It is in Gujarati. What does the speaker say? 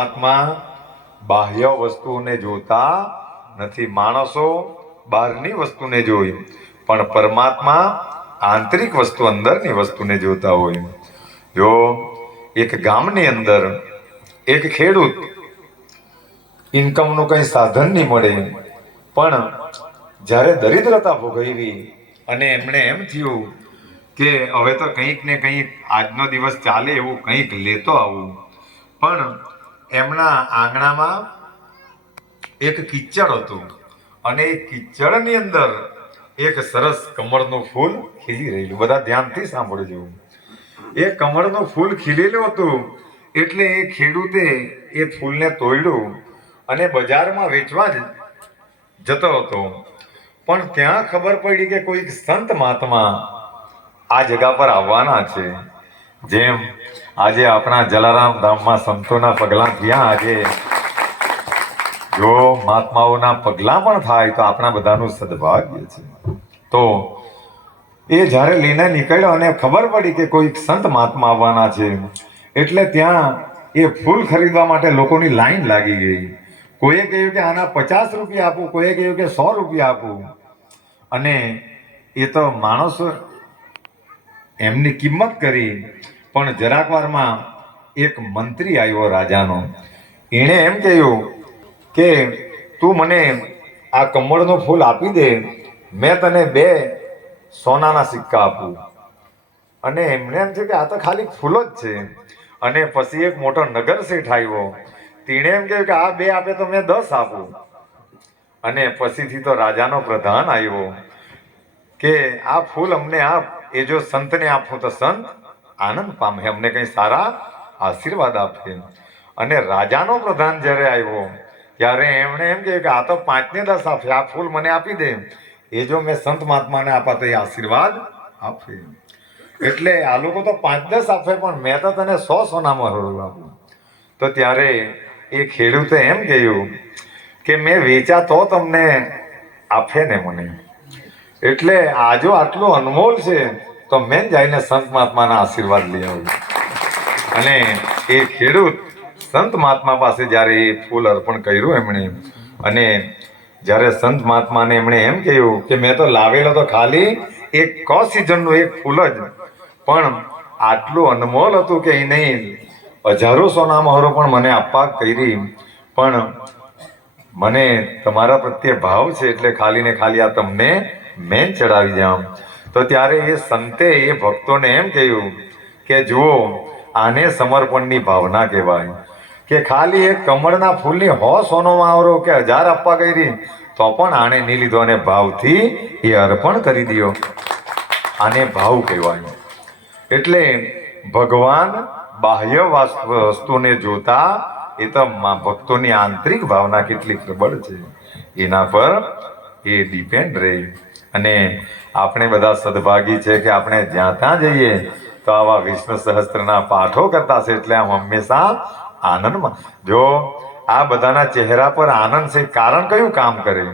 આત્મા બાહ્ય વસ્તુને જોતા નથી. માણસો બહારની વસ્તુને જોઈ, પણ પરમાત્મા આંતરિક વસ્તુ, અંદરની વસ્તુને જોતા હોય. જો એક ગામની અંદર એક ખેડૂત ઇન્કમનું કંઈ સાધન નહીં મળે, પણ જ્યારે દરિદ્રતા ભોગવી અને એમણે એમ થયું કે હવે તો કંઈક ને કંઈક આજનો દિવસ ચાલે એવું કંઈક લેતો આવું, પણ એમના આંગણામાં એક કિચડ હતું અને એ કિચડની અંદર એક સરસ કમળનું ફૂલ ખીલી રહેલું. બધા ધ્યાનથી સાંભળજો. એ કમળનું ફૂલ ખીલેલું હતું એટલે એ ખેડૂતે એ ફૂલને તોડ્યું અને બજારમાં વેચવા જતો હતો. પણ ત્યાં ખબર પડી કે કોઈક સંત મહાત્મા આ જગા પર આવવાના છે. જેમ આજે આપણા જલારામ ધામમાં સંતોના પગલાં થયા, આજે જો મહાત્માઓના પગલાં પણ થાય તો આપણા બધાનું સદભાગ્ય છે. તો એ જ્યારે લઈને નીકળ્યો અને ખબર પડી કે કોઈક સંત મહાત્મા આવવાના છે, એટલે ત્યાં એ ફૂલ ખરીદવા માટે લોકોની લાઈન લાગી ગઈ. કોઈએ કહ્યું કે આના 50 રૂપિયા આપું, કોઈએ કહ્યું કે 100 રૂપિયા આપું. અને એ તો માણસો એમની કિંમત કરી, પણ જરાક વારમાં એક મંત્રી આવ્યો રાજાનો. એણે એમ કહ્યું કે તું મને આ કમળનું ફૂલ આપી દે, મેં તને 2 સોનાના સિક્કા આપું. અને એમને એમ છે કે આ તો ખાલી ફૂલ જ છે. અને પછી એક મોટો નગર શેઠ આવ્યો, તેણે એમ કહ્યું કે આ 2 આપે તો મેં 10 આપું. અને પછીથી તો રાજાનો પ્રધાન આવ્યો કે આ ફૂલ અમને આપ, એ જો સંતને આપું તો સંત આનંદ પામે, અમને કંઈ સારા આશીર્વાદ આપે. અને રાજાનો પ્રધાન જ્યારે આવ્યો ત્યારે એમણે એમ કહ્યું કે આ તો 5 ને 10 આપે, આ ફૂલ મને આપી દે, એ જો મેં સંત મહાત્માને આપા તો એ આશીર્વાદ આપે. એટલે આ લોકો તો 5-10 આપે, પણ મેં તો તને 100 સોનામાં હરોળ આપું. તો ત્યારે એ ખેડૂતે એમ કહ્યું કે મેં વેચા તો તમને આપે ને મને, એટલે આજો આટલું અનમોલ છે તો મેં જઈને સંત મહાત્માના આશીર્વાદ લઈ આવું. અને એ ખેડૂત સંત મહાત્મા પાસે જ્યારે એ ફૂલ અર્પણ કર્યું એમણે, અને જ્યારે સંત મહાત્માને એમણે એમ કહ્યું કે મેં તો લાવેલો તો ખાલી એક સિઝનનું એક ફૂલ જ, પણ આટલું અનમોલ હતું કે એને હજારો સોના મહોરો પણ મને આપવા કરી, પણ મને તમારા પ્રત્યે ભાવ છે એટલે ખાલી ને ખાલી આ તમને મેં ચડાવી જાઉં. તો ત્યારે એ સંતે એ ભક્તોને એમ કહ્યું કે જુઓ, આને સમર્પણની ભાવના કહેવાય. કે ખાલી એક કમળના ફૂલની 100 સોનો મહાવરો કે 1000 આપવા કરી તો પણ આને નહીં લીધો, અને ભાવથી એ અર્પણ કરી દો. આને ભાવ કહેવાય. એટલે ભગવાન બાહ્ય વસ્તુને જોતા, એ તો ભક્તોની આંતરિક ભાવના કેટલી પ્રબળ છે એના પર એ ડિપેન્ડ રહે. અને આપણે બધા સદભાગી છે કે આપણે જ્યાં ત્યાં જઈએ તો આવા વિષ્ણુ સહસ્ત્રના પાઠો કરતા છે, એટલે આમ હંમેશા આનંદમાં. જો આ બધાના ચહેરા પર આનંદ છે, કારણ કયું કામ કરે?